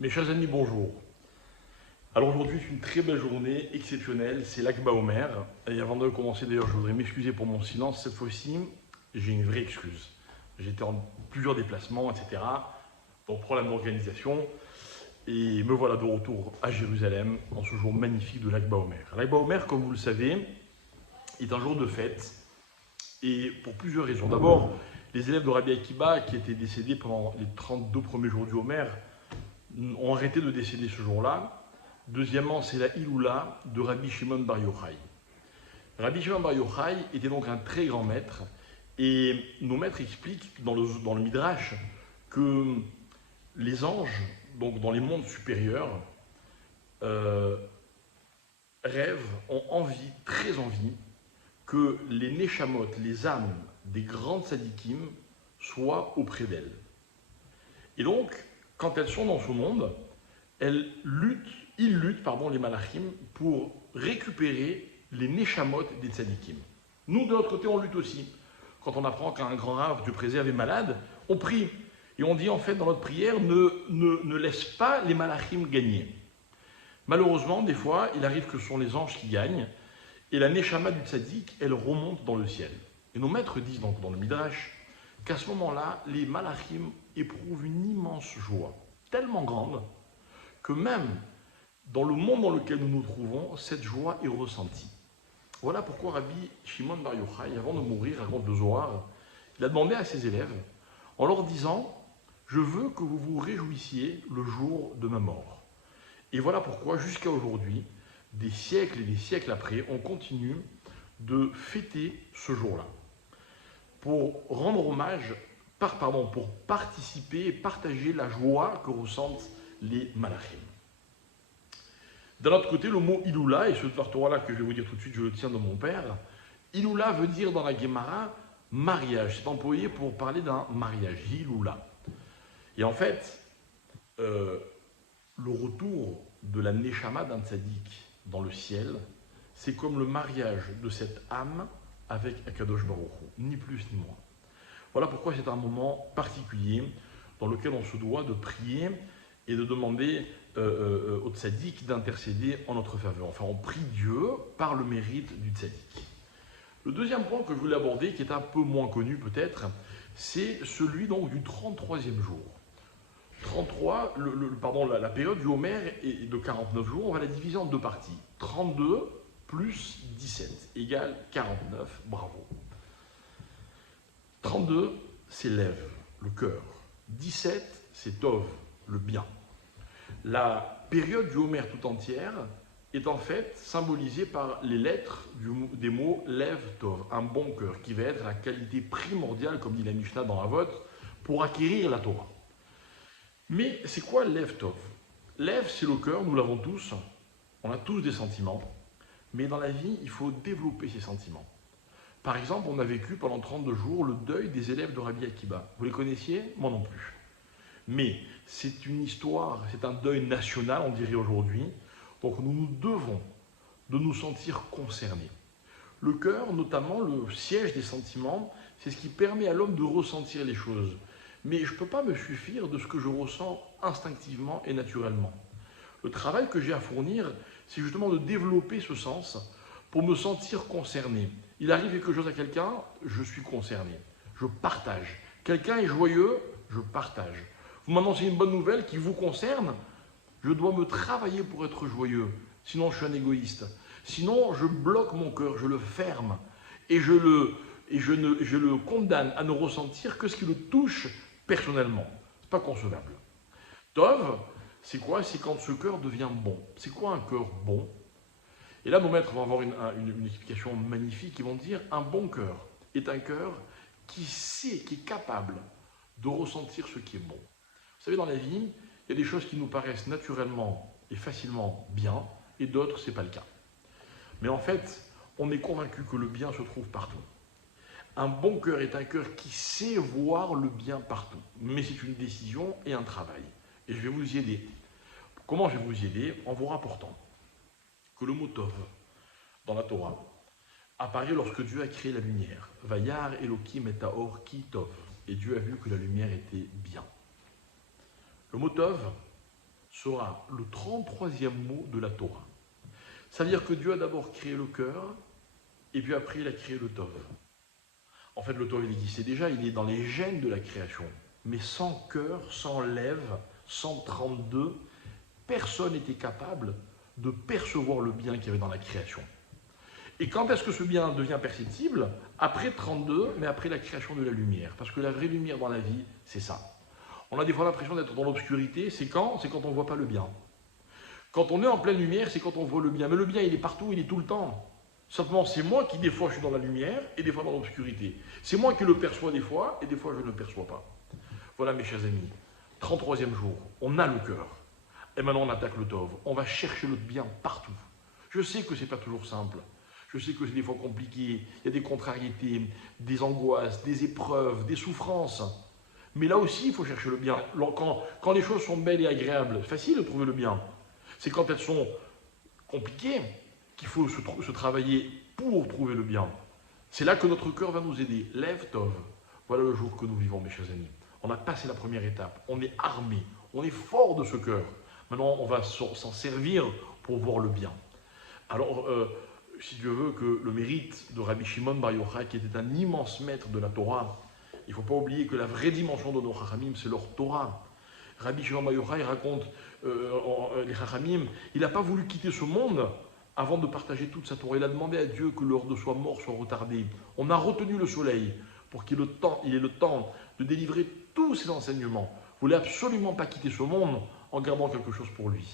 Mes chers amis, bonjour. Alors aujourd'hui, c'est une très belle journée, exceptionnelle, c'est l'Akba Omer. Et avant de commencer d'ailleurs, je voudrais m'excuser pour mon silence. Cette fois-ci, j'ai une vraie excuse. J'étais en plusieurs déplacements, etc. Donc problème d'organisation. Et me voilà de retour à Jérusalem en ce jour magnifique de l'Akba Omer. L'Akba Omer, comme vous le savez, est un jour de fête. Et pour plusieurs raisons. D'abord, les élèves de Rabbi Akiba qui étaient décédés pendant les 32 premiers jours du Homer ont arrêté de décéder ce jour-là. Deuxièmement, c'est la Iloula de Rabbi Shimon Bar Yochai. Rabbi Shimon Bar Yochai était donc un très grand maître, et nos maîtres expliquent dans le Midrash que les anges, donc dans les mondes supérieurs, rêvent, ont envie, très envie, que les Neshamot, les âmes des grandes sadikim, soient auprès d'elles. Et donc, quand elles sont dans ce monde, ils luttent, les malachim, pour récupérer les neshamot des tzadikim. Nous, de notre côté, on lutte aussi. Quand on apprend qu'un grand rave, Dieu préserve, est malade, on prie. Et on dit en fait dans notre prière, ne laisse pas les malachim gagner. Malheureusement, des fois, il arrive que ce sont les anges qui gagnent, et la neshama du tzadik, elle remonte dans le ciel. Et nos maîtres disent donc dans le Midrash qu'à ce moment-là, les malachim éprouvent une immense joie, tellement grande, que même dans le monde dans lequel nous nous trouvons, cette joie est ressentie. Voilà pourquoi Rabbi Shimon Bar Yochai, avant de mourir, raconte le Zohar, il a demandé à ses élèves, en leur disant « Je veux que vous vous réjouissiez le jour de ma mort ». Et voilà pourquoi, jusqu'à aujourd'hui, des siècles et des siècles après, on continue de fêter ce jour-là, pour rendre hommage, pour participer et partager la joie que ressentent les malachim. D'un autre côté, le mot Iloula, et ce Torah-là que je vais vous dire tout de suite, je le tiens de mon père, Iloula veut dire dans la Gemara mariage. C'est employé pour parler d'un mariage, Iloula. Et en fait, le retour de la Neshama d'un tzaddik dans le ciel, c'est comme le mariage de cette âme avec Akadosh Baruch Hu, ni plus ni moins. Voilà pourquoi c'est un moment particulier dans lequel on se doit de prier et de demander au tzaddik d'intercéder en notre faveur. Enfin, on prie Dieu par le mérite du tzaddik. Le deuxième point que je voulais aborder, qui est un peu moins connu peut-être, c'est celui donc du 33e jour. 33, la période du Homer est de 49 jours, on va la diviser en deux parties. 32 plus 17 égale 49, bravo. 32, c'est lève, le cœur. 17, c'est tov, le bien. La période du Homer tout entière est en fait symbolisée par les lettres des mots lève tov, un bon cœur, qui va être la qualité primordiale, comme dit la Mishnah dans Avot, pour acquérir la Torah. Mais c'est quoi lève tov? Lève, c'est le cœur, nous l'avons tous, on a tous des sentiments, mais dans la vie, il faut développer ces sentiments. Par exemple, on a vécu pendant 32 jours le deuil des élèves de Rabbi Akiba. Vous les connaissiez? Moi non plus. Mais c'est une histoire, c'est un deuil national, on dirait aujourd'hui. Donc nous devons de nous sentir concernés. Le cœur, notamment le siège des sentiments, c'est ce qui permet à l'homme de ressentir les choses. Mais je ne peux pas me suffire de ce que je ressens instinctivement et naturellement. Le travail que j'ai à fournir, c'est justement de développer ce sens pour me sentir concerné. Il arrive quelque chose à quelqu'un, je suis concerné. Je partage. Quelqu'un est joyeux, je partage. Vous m'annoncez une bonne nouvelle qui vous concerne, je dois me travailler pour être joyeux. Sinon, je suis un égoïste. Sinon, je bloque mon cœur, je le ferme. Et je le condamne à ne ressentir que ce qui le touche personnellement. Ce n'est pas concevable. Tov, c'est quoi? C'est quand ce cœur devient bon. C'est quoi un cœur bon? Et là, nos maîtres vont avoir une explication magnifique. Ils vont dire un bon cœur est un cœur qui sait, qui est capable de ressentir ce qui est bon. Vous savez, dans la vie, il y a des choses qui nous paraissent naturellement et facilement bien, et d'autres, ce n'est pas le cas. Mais en fait, on est convaincu que le bien se trouve partout. Un bon cœur est un cœur qui sait voir le bien partout. Mais c'est une décision et un travail. Et je vais vous y aider. Comment je vais vous y aider? En vous rapportant que le mot Tov, dans la Torah, apparaît lorsque Dieu a créé la lumière. Vayar Elohim et Taor ki Tov. Et Dieu a vu que la lumière était bien. Le mot Tov, sera le 33e mot de la Torah. Ça veut dire que Dieu a d'abord créé le cœur, et puis après il a créé le Tov. En fait, le Tov, il existait déjà, il est dans les gènes de la création. Mais sans cœur, sans lèvres, sans 32, personne n'était capable de percevoir le bien qu'il y avait dans la création. Et quand est-ce que ce bien devient perceptible? Après 32, mais après la création de la lumière. Parce que la vraie lumière dans la vie, c'est ça. On a des fois l'impression d'être dans l'obscurité, c'est quand? C'est quand on ne voit pas le bien. Quand on est en pleine lumière, c'est quand on voit le bien. Mais le bien, il est partout, il est tout le temps. Simplement, c'est moi qui, des fois, je suis dans la lumière et des fois dans l'obscurité. C'est moi qui le perçois des fois et des fois, je ne le perçois pas. Voilà, mes chers amis, 33e jour, on a le cœur. Et maintenant, on attaque le Tov. On va chercher le bien partout. Je sais que ce n'est pas toujours simple. Je sais que c'est des fois compliqué. Il y a des contrariétés, des angoisses, des épreuves, des souffrances. Mais là aussi, il faut chercher le bien. Quand les choses sont belles et agréables, c'est facile de trouver le bien. C'est quand elles sont compliquées qu'il faut se travailler pour trouver le bien. C'est là que notre cœur va nous aider. Lève Tov. Voilà le jour que nous vivons, mes chers amis. On a passé la première étape. On est armé. On est fort de ce cœur. Maintenant, on va s'en servir pour voir le bien. Alors, si Dieu veut que le mérite de Rabbi Shimon Bar Yochai, qui était un immense maître de la Torah, il ne faut pas oublier que la vraie dimension de nos Chachamim, c'est leur Torah. Rabbi Shimon Bar Yochai raconte, les Chachamim, il n'a pas voulu quitter ce monde avant de partager toute sa Torah. Il a demandé à Dieu que l'heure de sa mort soit retardée. On a retenu le soleil pour qu'il ait le temps de délivrer tous ses enseignements. Il ne voulait absolument pas quitter ce monde en gardant quelque chose pour lui.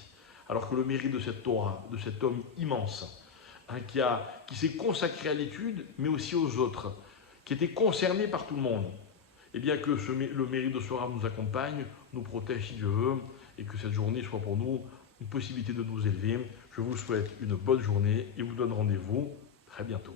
Alors que le mérite de cette Torah, de cet homme immense, qui s'est consacré à l'étude, mais aussi aux autres, qui était concerné par tout le monde, et bien que le mérite de ce Torah nous accompagne, nous protège si Dieu veut, et que cette journée soit pour nous une possibilité de nous élever. Je vous souhaite une bonne journée et vous donne rendez-vous très bientôt.